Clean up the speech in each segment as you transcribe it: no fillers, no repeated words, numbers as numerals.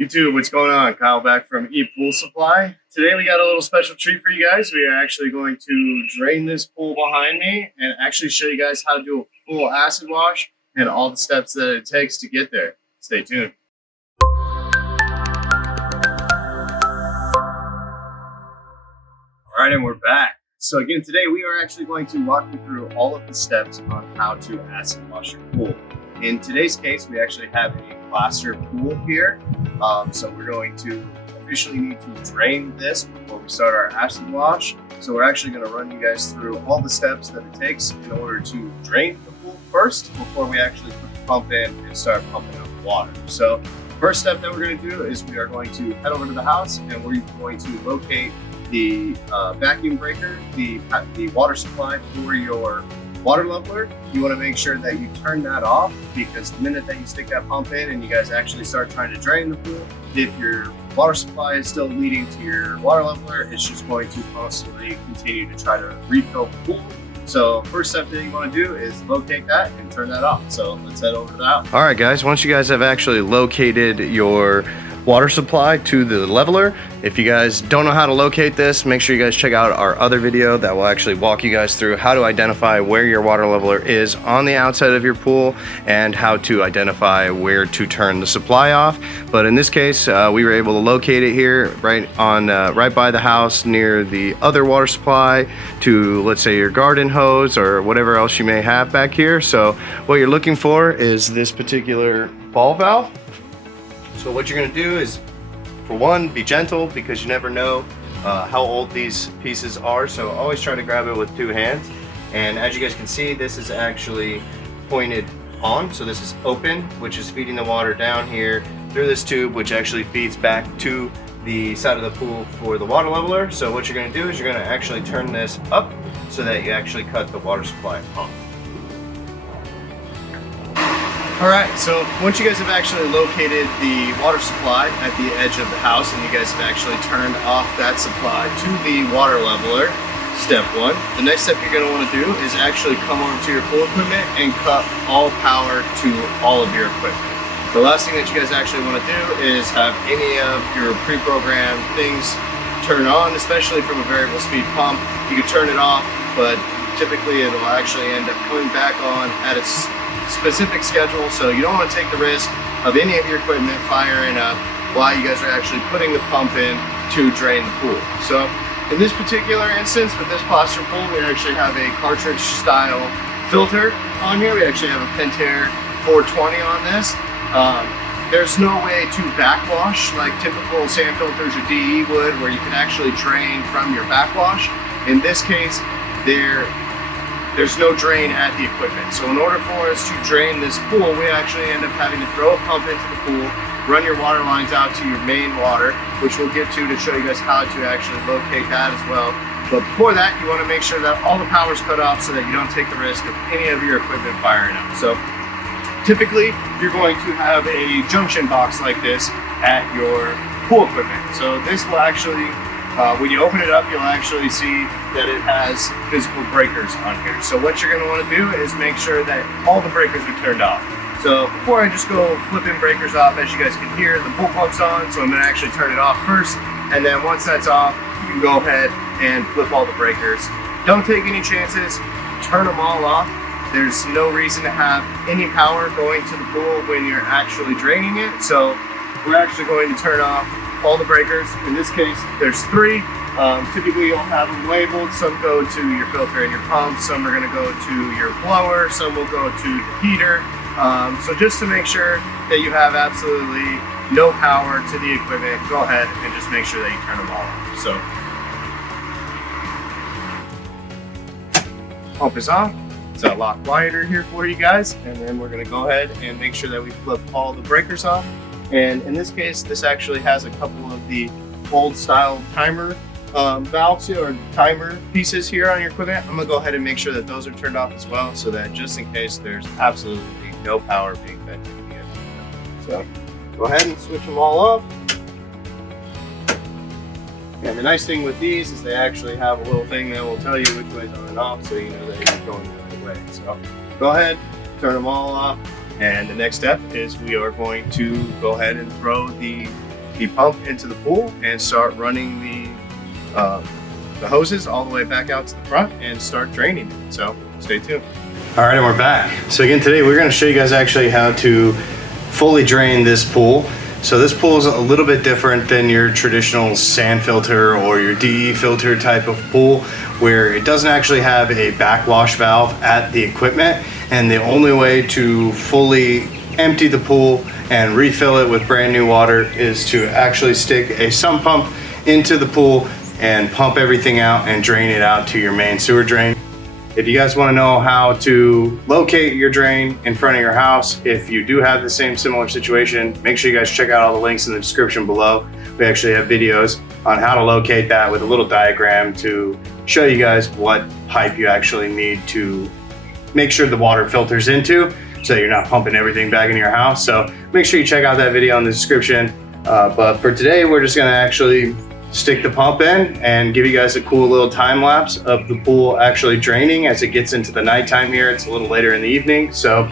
YouTube, what's going on? Kyle back from ePoolSupply. Today we got a little special treat for you guys. We are actually going to drain this pool behind me and actually show you guys how to do a full acid wash and all the steps that it takes to get there. Stay tuned. All right, and we're back. So again, today we are actually going to walk you through all of the steps on how to acid wash your pool. In today's case, we actually have a plaster pool here. So we're going to officially need to drain this before we start our acid wash. So we're actually going to run you guys through all the steps that it takes in order to drain the pool first before we actually put the pump in and start pumping up water. So first step that we're going to do is we are going to head over to the house and we're going to locate the vacuum breaker, the water supply for your water leveler. You want to make sure that you turn that off, because the minute that you stick that pump in and you guys actually start trying to drain the pool, if your water supply is still leading to your water leveler, it's just going to constantly continue to try to refill the pool. So first step that you want to do is locate that and turn that off. So let's head over to the house. All right guys, once you guys have actually located your water supply to the leveler, if you guys don't know how to locate this, make sure you guys check out our other video that will actually walk you guys through how to identify where your water leveler is on the outside of your pool and how to identify where to turn the supply off. But in this case, we were able to locate it here right by the house near the other water supply to, let's say, your garden hose or whatever else you may have back here. So what you're looking for is this particular ball valve. So what you're going to do is, for one, be gentle, because you never know how old these pieces are. So always try to grab it with two hands. And as you guys can see, this is actually pointed on. So this is open, which is feeding the water down here through this tube, which actually feeds back to the side of the pool for the water leveler. So what you're going to do is you're going to actually turn this up so that you actually cut the water supply off. Alright, so once you guys have actually located the water supply at the edge of the house and you guys have actually turned off that supply to the water leveler, step one, the next step you're going to want to do is actually come over to your pool equipment and cut all power to all of your equipment. The last thing that you guys actually want to do is have any of your pre-programmed things turn on, especially from a variable speed pump. You can turn it off, but typically it will actually end up coming back on at its specific schedule, so you don't want to take the risk of any of your equipment firing up while you guys are actually putting the pump in to drain the pool. So in this particular instance with this plaster pool, we actually have a cartridge style filter on here. We actually have a Pentair 420 on this. There's no way to backwash like typical sand filters or DE would, where you can actually drain from your backwash. In this case, there's no drain at the equipment. So in order for us to drain this pool, we actually end up having to throw a pump into the pool, run your water lines out to your main water, which we'll get to show you guys how to actually locate that as well. But before that, you want to make sure that all the power's cut off so that you don't take the risk of any of your equipment firing up. So typically, you're going to have a junction box like this at your pool equipment. So this will actually, when you open it up, you'll actually see that it has physical breakers on here. So what you're going to want to do is make sure that all the breakers are turned off. So before I just go flipping breakers off, as you guys can hear, the pool pump's on, so I'm going to actually turn it off first. And then once that's off, you can go ahead and flip all the breakers. Don't take any chances, turn them all off. There's no reason to have any power going to the pool when you're actually draining it. So we're actually going to turn off all the breakers. In this case, there's three. Typically you'll have them labeled. Some go to your filter and your pump, some are going to go to your blower, some will go to the heater. So just to make sure that you have absolutely no power to the equipment, go ahead and just make sure that you turn them all off. So pump is on. It's a lot quieter here for you guys, and then we're going to go ahead and make sure that we flip all the breakers off. And in this case, this actually has a couple of the old style timer valves or timer pieces here on your equipment. I'm gonna go ahead and make sure that those are turned off as well, so that just in case there's absolutely no power being fed to the equipment. So go ahead and switch them all off. And the nice thing with these is they actually have a little thing that will tell you which way's on and off, so you know that you're going the other way. So go ahead, turn them all off. And the next step is we are going to go ahead and throw the the pump into the pool and start running the hoses all the way back out to the front and start draining it. So stay tuned. All right, and we're back. So again, today we're going to show you guys actually how to fully drain this pool. So this pool is a little bit different than your traditional sand filter or your DE filter type of pool, where it doesn't actually have a backwash valve at the equipment. And the only way to fully empty the pool and refill it with brand new water is to actually stick a sump pump into the pool and pump everything out and drain it out to your main sewer drain. If you guys want to know how to locate your drain in front of your house, if you do have the same similar situation, make sure you guys check out all the links in the description below. We actually have videos on how to locate that with a little diagram to show you guys what pipe you actually need to make sure the water filters into, so you're not pumping everything back into your house. So make sure you check out that video in the description. But for today, we're just gonna actually stick the pump in and give you guys a cool little time lapse of the pool actually draining as it gets into the nighttime here. It's a little later in the evening. So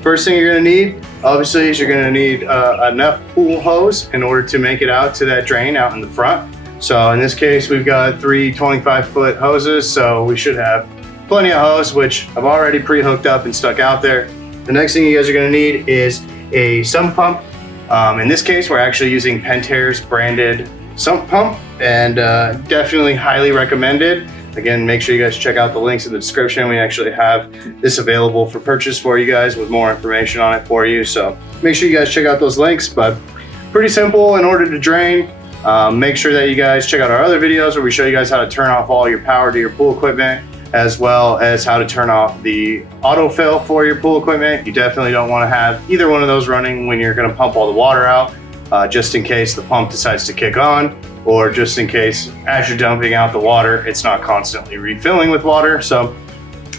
first thing you're gonna need, obviously, is you're gonna need enough pool hose in order to make it out to that drain out in the front. So in this case, we've got 3 25-foot hoses, so we should have plenty of hose, which I've already pre-hooked up and stuck out there. The next thing you guys are gonna need is a sump pump. In this case, we're actually using Pentair's branded sump pump, and definitely highly recommended. Again, make sure you guys check out the links in the description. We actually have this available for purchase for you guys with more information on it for you. So make sure you guys check out those links, but pretty simple in order to drain. Make sure that you guys check out our other videos where we show you guys how to turn off all your power to your pool equipment, as well as how to turn off the autofill for your pool equipment. You definitely don't want to have either one of those running when you're going to pump all the water out. Just in case the pump decides to kick on, or just in case as you're dumping out the water, it's not constantly refilling with water. So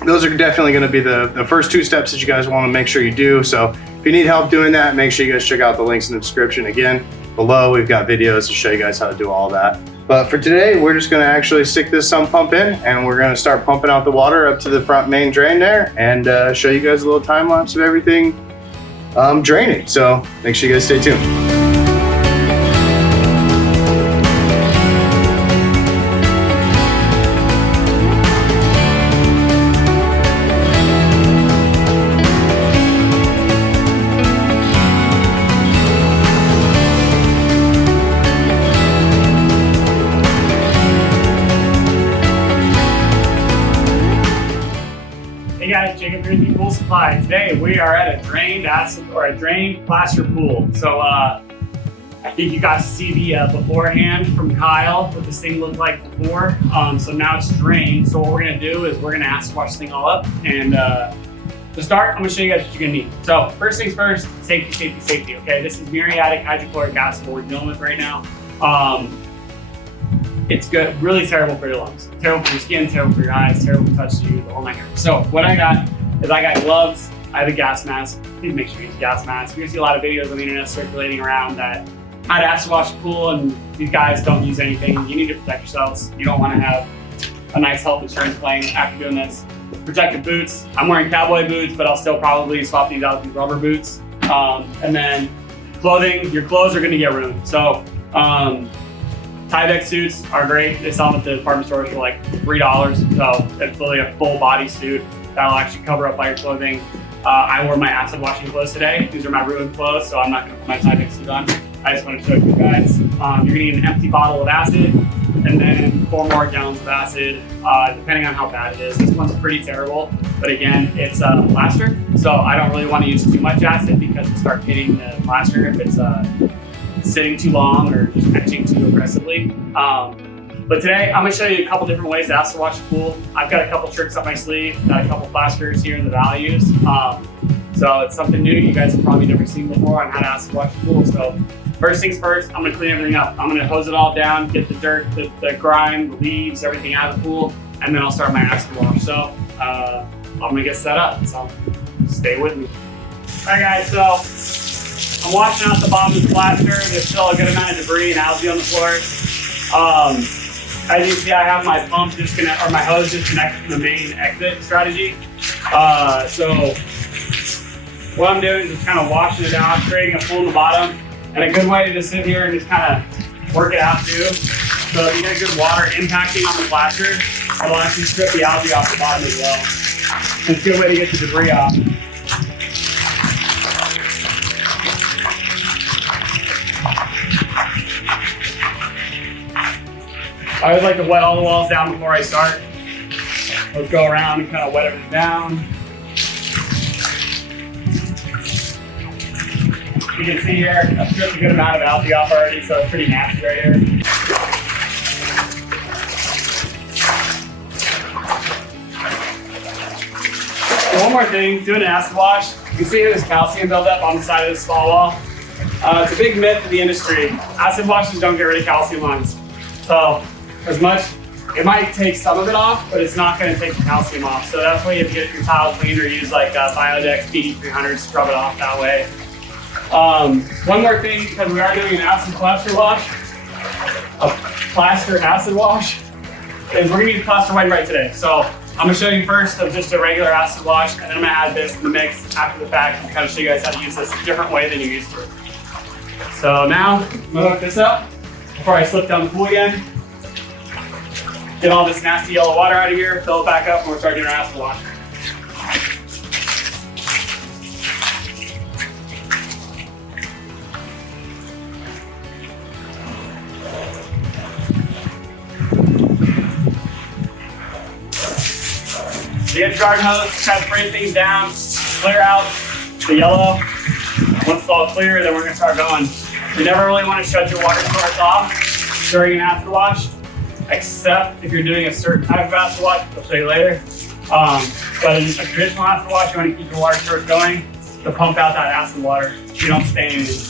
those are definitely going to be the first 2 steps that you guys want to make sure you do. So if you need help doing that, make sure you guys check out the links in the description. Again, below we've got videos to show you guys how to do all that. But for today, we're just going to actually stick this sump pump in, and we're going to start pumping out the water up to the front main drain there, and show you guys a little time lapse of everything draining. So make sure you guys stay tuned. Hey guys, Jacob here at ePoolSupply. Today we are at a drained plaster pool. So I think you got to see the beforehand from Kyle, what this thing looked like before. So now it's drained. So what we're gonna do is we're gonna acid wash this thing all up. And to start, I'm gonna show you guys what you're gonna need. So first things first, safety, safety, safety. Okay, this is muriatic hydrochloric acid what we're dealing with right now. It's good, really terrible for your lungs, terrible for your skin, terrible for your eyes, terrible to touch you, the whole nine yards. So what I got is I got gloves, I have a gas mask. Please make sure you use a gas mask. You're gonna see a lot of videos on the internet circulating around that how to acid wash a pool, and these guys don't use anything. You need to protect yourselves. You don't wanna have a nice health insurance claim after doing this. Protective boots. I'm wearing cowboy boots, but I'll still probably swap these out with these rubber boots. And then clothing, your clothes are gonna get ruined. So, Bio-Dex suits are great. They sell them at the department stores for like $3. So it's really a full body suit that'll actually cover up all your clothing. I wore my acid washing clothes today. These are my ruined clothes, so I'm not gonna put my Bio-Dex suit on. I just want to show you guys. You're gonna need an empty bottle of acid and then 4 more gallons of acid, depending on how bad it is. This one's pretty terrible, but again, it's plaster. So I don't really want to use too much acid because it starts hitting the plaster if it's sitting too long or just etching too aggressively. But today I'm gonna show you a couple different ways to acid wash a pool. I've got a couple tricks up my sleeve, got a couple plasters here in the valley use. So it's something new you guys have probably never seen before on how to acid wash a pool. So first things first, I'm gonna clean everything up. I'm gonna hose it all down, get the dirt, the grime, the leaves, everything out of the pool, and then I'll start my acid wash. So I'm gonna get set up, so stay with me. All right guys, so I'm washing out the bottom of the plaster. There's still a good amount of debris and algae on the floor. As you see, I have my pump my hose disconnected from the main exit strategy. So what I'm doing is just kind of washing it out, creating a pool in the bottom. And a good way to just sit here and just kind of work it out too. So if you get good water impacting on the plaster, it'll actually strip the algae off the bottom as well. And it's a good way to get the debris off. I always like to wet all the walls down before I start. Let's go around and kind of wet everything down. You can see here, I've stripped a good amount of algae off already, so it's pretty nasty right here. So one more thing, doing an acid wash. You can see here there's calcium buildup on the side of the small wall. It's a big myth in the industry. Acid washes don't get rid of calcium lines. So it might take some of it off, but it's not going to take the calcium off. So that's why you have to get your tile cleaned or use like Bio-Dex PD300 to scrub it off that way. One more thing, because we are doing an acid plaster wash, a plaster acid wash, is we're going to use plaster white right today. So I'm going to show you first of just a regular acid wash, and then I'm going to add this in the mix after the fact and kind of show you guys how to use this a different way than you used to. So now I'm going to hook this up before I slip down the pool again. Get all this nasty yellow water out of here, fill it back up, and we'll start doing our acid wash. So you get your garden hose, kind of spray things down, clear out the yellow. Once it's all clear, then we're gonna start going. You never really want to shut your water source off during an acid wash, except if you're doing a certain type of acid wash, I'll show you later. But in a traditional acid wash, you want to keep your water source going to pump out that acid water so you don't stain anything.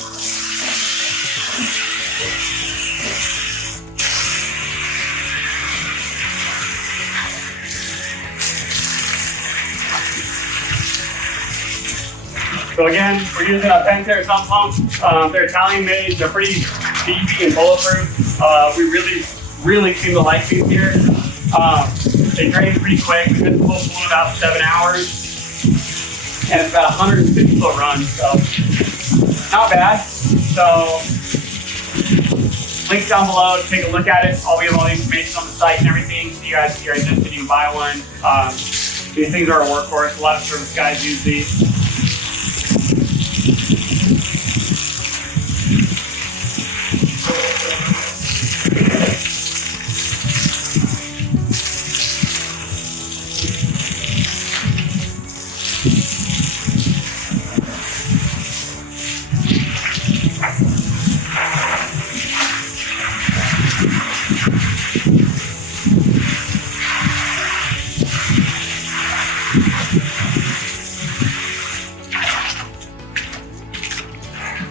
So again, we're using a Pentair sump pump. They're Italian made, they're pretty beefy and bulletproof. We really seem to like these here. They drain pretty quick. We've been full in about 7 hours. And it's about 150 foot run, so not bad. So links down below to take a look at it. I'll give all the information on the site and everything so you guys, if you're interested, you can buy one. These things are a workhorse. A lot of service guys use these.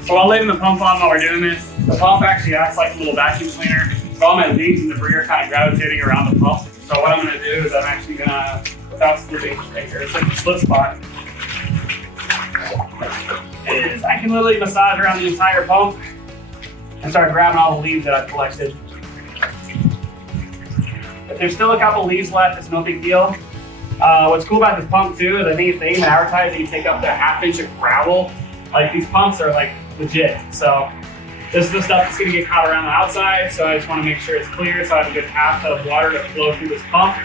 So while leaving the pump on while we're doing this, the pump actually acts like a little vacuum cleaner. So all my leaves and debris are kind of gravitating around the pump. So what I'm going to do is I'm actually going to, without slipping right here, it's like a slip spot, is I can literally massage around the entire pump and start grabbing all the leaves that I've collected. If there's still a couple leaves left, it's no big deal. What's cool about this pump too is I think they even advertise that you take up to 1/2 inch of gravel. Like these pumps are like legit. So this is the stuff that's gonna get caught around the outside. So I just wanna make sure it's clear so I have a good path of water to flow through this pump.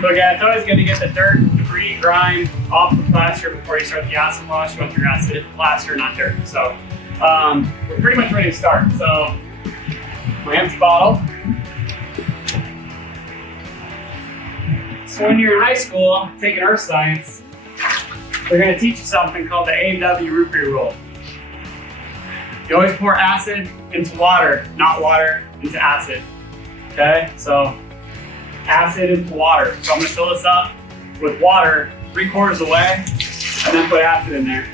So again, it's always good to get the dirt, debris, grime off the plaster before you start the acid wash. You want your acid plaster, not dirt. So we're pretty much ready to start. So my empty bottle. So when you're in high school taking earth science, they're going to teach you something called the A&W root beer rule. You always pour acid into water, not water into acid. Okay, so acid into water. So I'm going to fill this up with water 3/4 of the way and then put acid in there.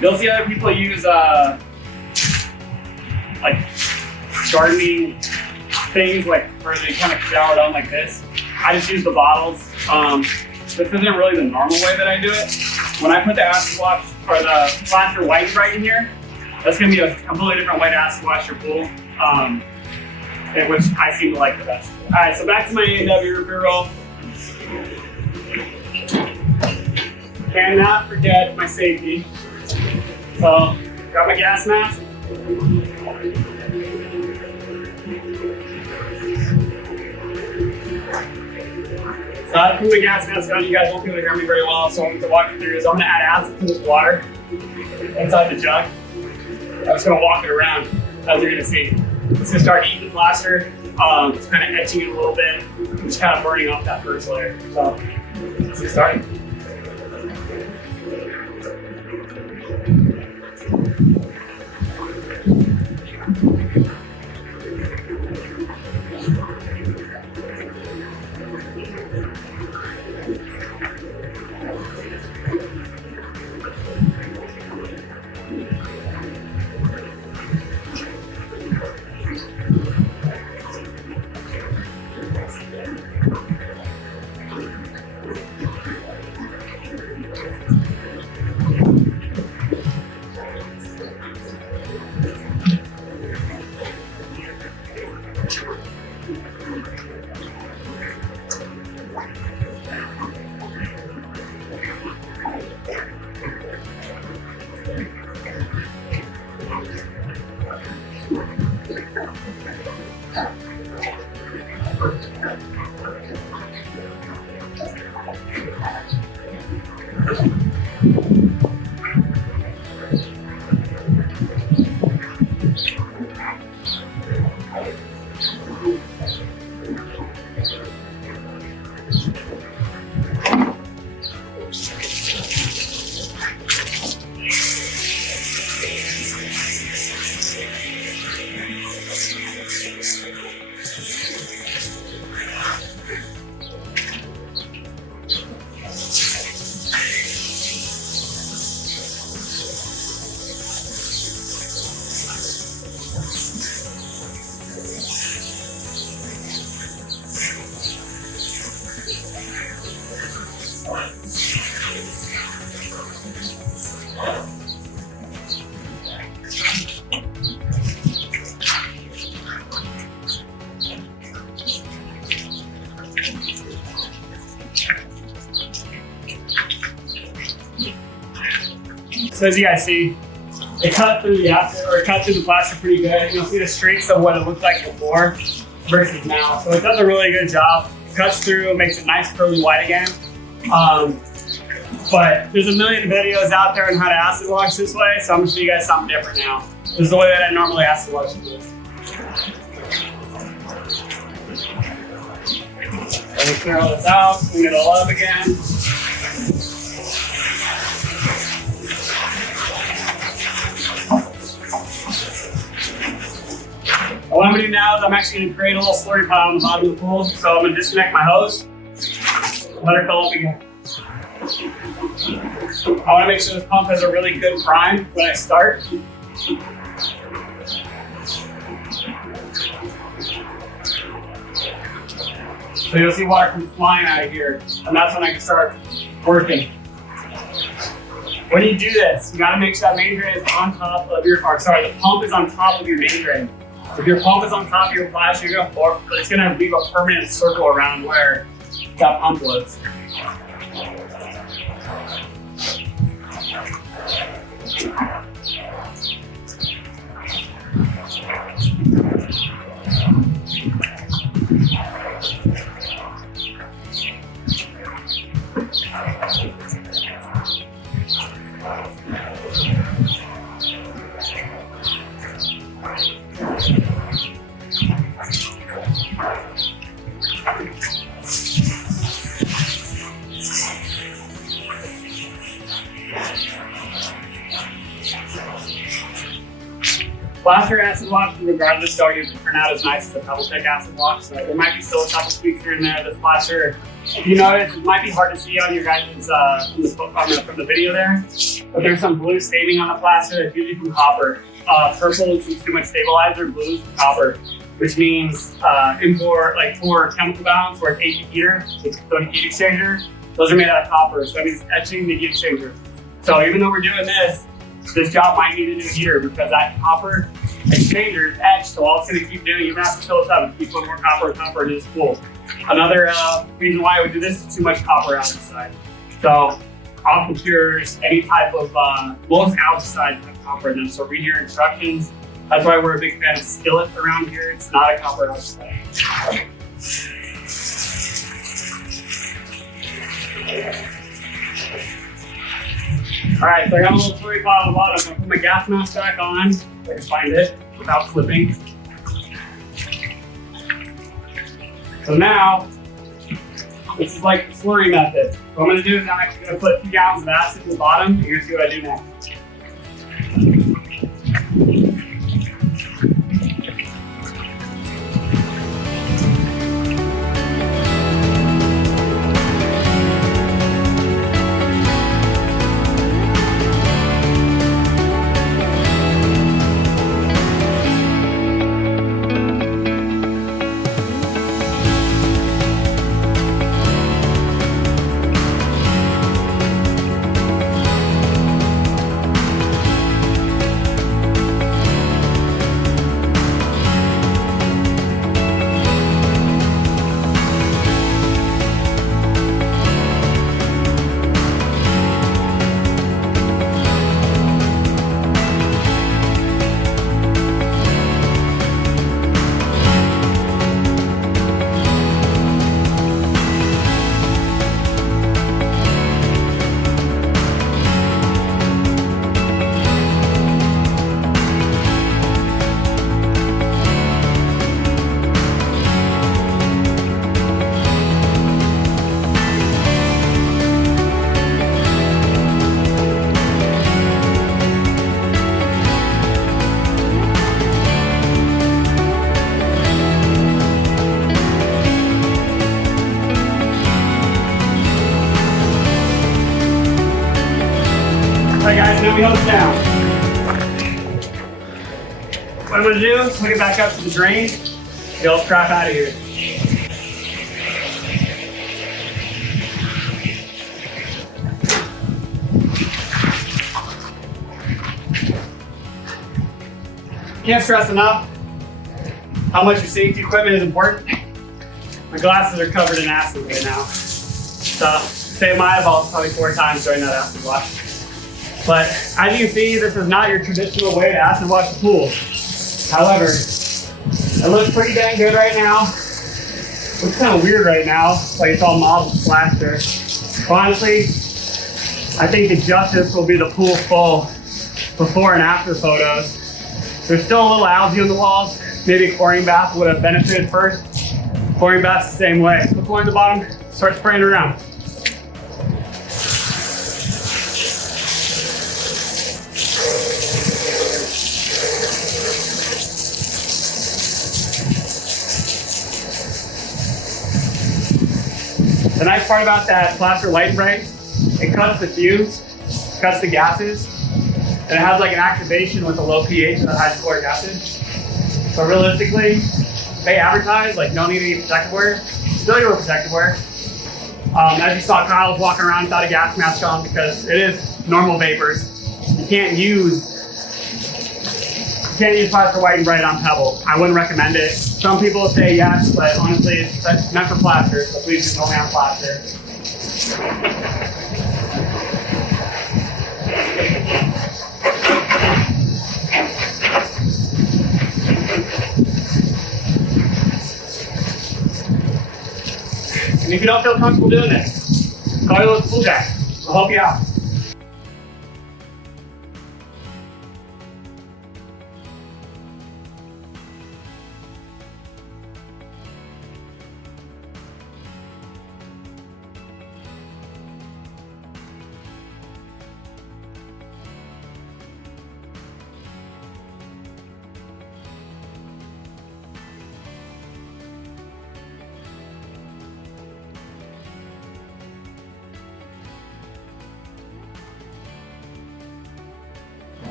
You'll see other people use like gardening things, like where they kind of shower down like this. I just use the bottles. This isn't really the normal way that I do it. When I put the acid wash or the plaster white right in here, that's gonna be a completely different way to acid wash your pool, which I seem to like the best. All right, so back to my A&W repair roll. Cannot forget my safety. So, got my gas mask. So I put the gas mask on. You guys won't be able to hear me very well, so I'm going to walk you through is I'm going to add acid to this water inside the jug. I'm just going to walk it around, as you're going to see. It's going to start eating the plaster. It's kind of etching it a little bit, just kind of burning off that first layer. So let's get started. So as you guys see, it cut through the acid, or it cut through the plaster pretty good. You'll see the streaks of what it looked like before versus now. So it does a really good job. It cuts through, makes it nice pearly white again. But there's a million videos out there on how to acid wash this way, so I'm gonna show you guys something different now. This is the way that I normally acid wash this. Let me clear all this out, clean it all up again. What I'm gonna do now is I'm actually gonna create a little slurry pile on the bottom of the pool. So I'm gonna disconnect my hose, let her fill up again. I wanna make sure this pump has a really good prime when I start. So you'll see water come flying out of here, and that's when I can start working. When you do this, you gotta make sure that main drain is on top of your, or sorry, the pump is on top of your main drain. If your pump is on top of your plaster, it's gonna leave a permanent circle around where that pump was. Plaster acid wash, regardless, don't use to turn out as nice as a PebbleTech acid wash. So there might be still a couple tweaks here and there. This plaster You notice it might be hard to see on your guys' from the video there, but there's some blue staining on the plaster. It's usually from copper. Purple is too much stabilizer. Blue is from copper, which means for chemical balance or an AC heater, the heat exchanger, those are made out of copper. So that means etching the heat exchanger. So even though we're doing this job might need a new heater because that copper exchanger is etched. So all it's going to keep doing, you have to fill it up and keep putting more copper into this pool. Another reason why I would do this is too much copper out inside. So aquapures, any type of, most outsides have copper in them. So read your instructions. That's why we're a big fan of skillet around here. It's not a copper outside. All right, so I got a little slurry pot on the bottom. I'm gonna put my gas mask back on, if I can find it without slipping. So now, this is like the slurry method. What I'm gonna do is I'm actually gonna put 2 gallons of acid in the bottom, and you're gonna see what I do next. Alright guys, now we hose it down. What I'm going to do is hook it back up to the drain, get all this crap out of here. Can't stress enough how much your safety equipment is important. My glasses are covered in acid right now. So, saved my eyeballs probably 4 times during that acid wash. But as you can see, this is not your traditional way to acid wash the pool. However, it looks pretty dang good right now. It looks kind of weird right now, like it's all modeled with plaster. But honestly, I think the justice will be the pool full before and after photos. There's still a little algae on the walls. Maybe a chlorine bath would have benefited first. Chlorine bath's the same way. Put chlorine at the bottom, start spraying it around. The nice part about that Plaster Light and Bright, it cuts the fumes, cuts the gases, and it has like an activation with a low pH and a high caloric acid. So realistically, they advertise like no need any protective wear. Still use protective wear. As you saw, Kyle was walking around without a gas mask on because it is normal vapors. You can't use Plaster White and Bright on Pebble. I wouldn't recommend it. Some people say yes, but honestly, it's meant for plaster, so please use only on plaster. And if you don't feel comfortable doing this, call your local pool guy. We'll help you out.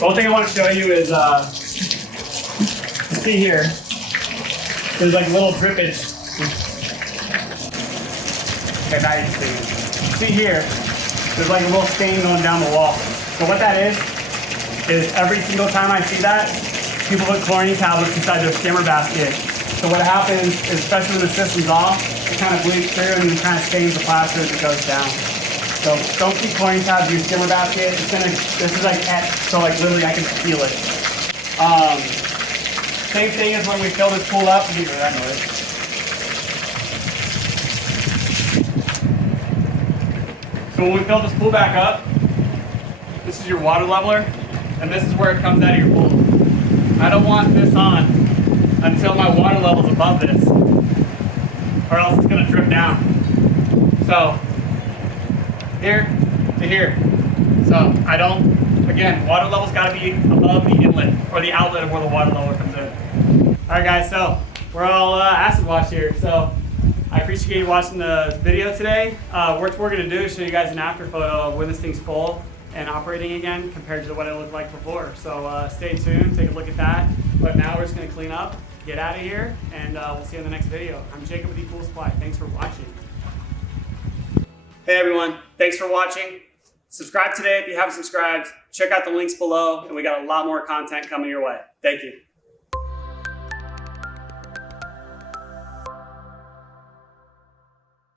The whole thing I want to show you is, see here, there's like little drippage. Okay, now you can see. See here, there's like a little stain going down the wall. So what that is every single time I see that, people put chlorine tablets inside their skimmer basket. So what happens is, especially when the system's off, it kind of bleeds through and it kind of stains the plaster as it goes down. So don't keep chlorine tabs in your skimmer basket. This is like etched, so like literally I can feel it. Same thing as when we fill this pool up. You hear that noise. So when we fill this pool back up, this is your water leveler, and this is where it comes out of your pool. I don't want this on until my water level is above this, or else it's gonna drip down. So here to here. So again, water level's gotta be above the inlet or the outlet of where the water level comes in. All right guys, so we're all acid washed here. So I appreciate you watching the video today. What we're gonna do is show you guys an after photo of when this thing's full and operating again compared to what it looked like before. So stay tuned, take a look at that. But now we're just gonna clean up, get out of here, and we'll see you in the next video. I'm Jacob with ePoolSupply. Thanks for watching. Hey everyone, thanks for watching. Subscribe today if you haven't subscribed. Check out the links below, and we got a lot more content coming your way. Thank you.